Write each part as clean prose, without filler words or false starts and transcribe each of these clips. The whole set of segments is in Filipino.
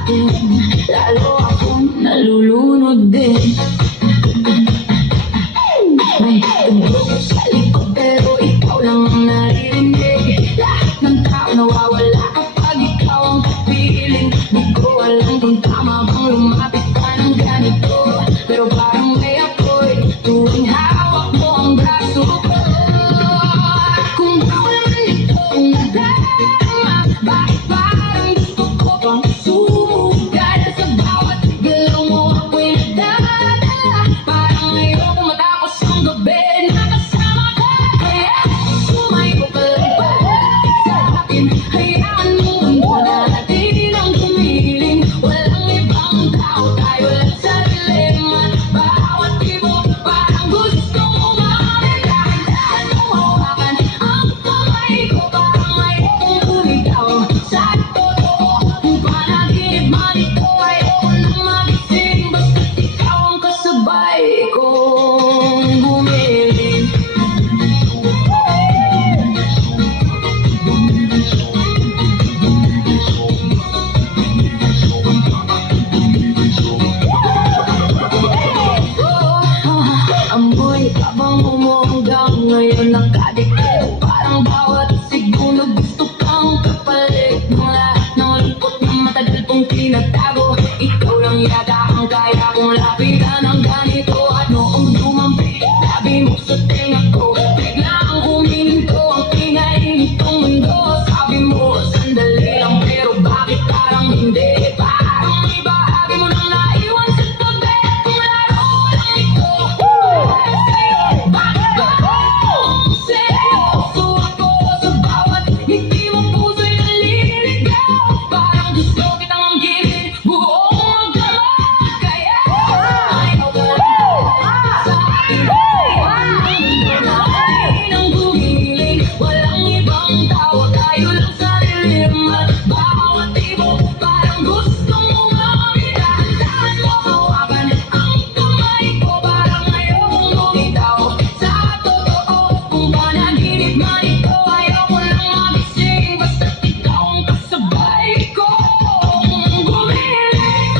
akin, lalo akong nalulunod din. May tugtog sa likod pero ikaw lang ang naririnig. Lahat ng tao nawawala kapag ikaw ang kapiling. Di ko alam kung tama bang lumapit ka ng ganito, pero parang may apoy tuwing hawak mo ang braso ko. Kung bawal man itong nadama, bakit parang gusto ko pang sumugal? Sa bawat galaw mo ako'y nadadala, parang ayoko matapos ang gabi na kasama ka. Kaya sumayo ka lang palapit sa akin, hayaan mo mundo natin ang tumiling. Walang ibang tao, tayo lang sa dilim. At bawat tibok parang gusto mo maamin. Dahan-dahan mo hawakan ang kamay ko, parang ayokong bumitaw sa totoo. Kung panaginip man ito, ayoko nang magising, basta't ikaw ang kasabay kong gumiling. Amoy pabango mo hanggang ngayon nakadikit. Parang bawat segundo gusto kang kapalit ng lahat ng lungkot na matagal kong tinatago. Ikaw lang yata ang kaya kong lapitan ng ganito. At noong dumampi, sabi mo sa tenga ko, biglang huminto ang tingay nitong mundo. Sabi mo, sandali lang pero bakit parang hindi? Parang may bahagi mo nang naiwan sa tabi. Kung laro lang ito, bakit ba seryoso ako sa bawat ngiti mo puso'y naliligaw? Parang gusto kitang angginin buong magdama. Kaya ayaw ka lang sa akin, hayaan mo natin ang gumiling. Walang ibang tao, tayo lang sa dilim. At bawat tibok parang gusto mo maamin. Dahan-dahan mo hawakan ang kamay ko, parang ayokong bumitaw sa totoo. Kung panaginip man ito, ayoko nang magising, basta't ikaw ang kasabay kong gumiling.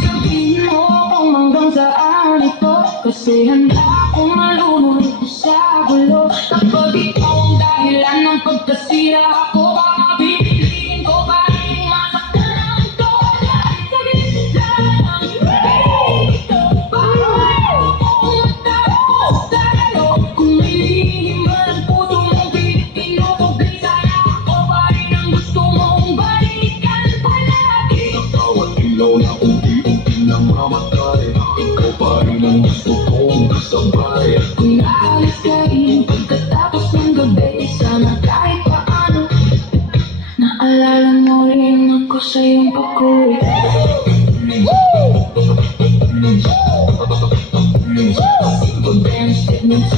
Sabihin mo kung hanggang saan ito, kasi handa akong malunod sa gulo. Kapag ikaw ang dahilan ng pagkasira ako, baka pipiliin ko pa rin masaktan ang ito. Dahil sa gitna ng ito, parang ayokong matapos tayo. Kung may lihim man ang puso mong pinupugay, sana ako pa rin ang gusto mong balikan palagi. Sa bawat ilaw na unti-unti nang mamatay, ikaw pa rin ang gusto kong kasabay. Kung naalis ka rin pagkatapos ng gabi, sana kahit paano naalala mo rin ako sa iyong pag-uwi. Simple dance techniques.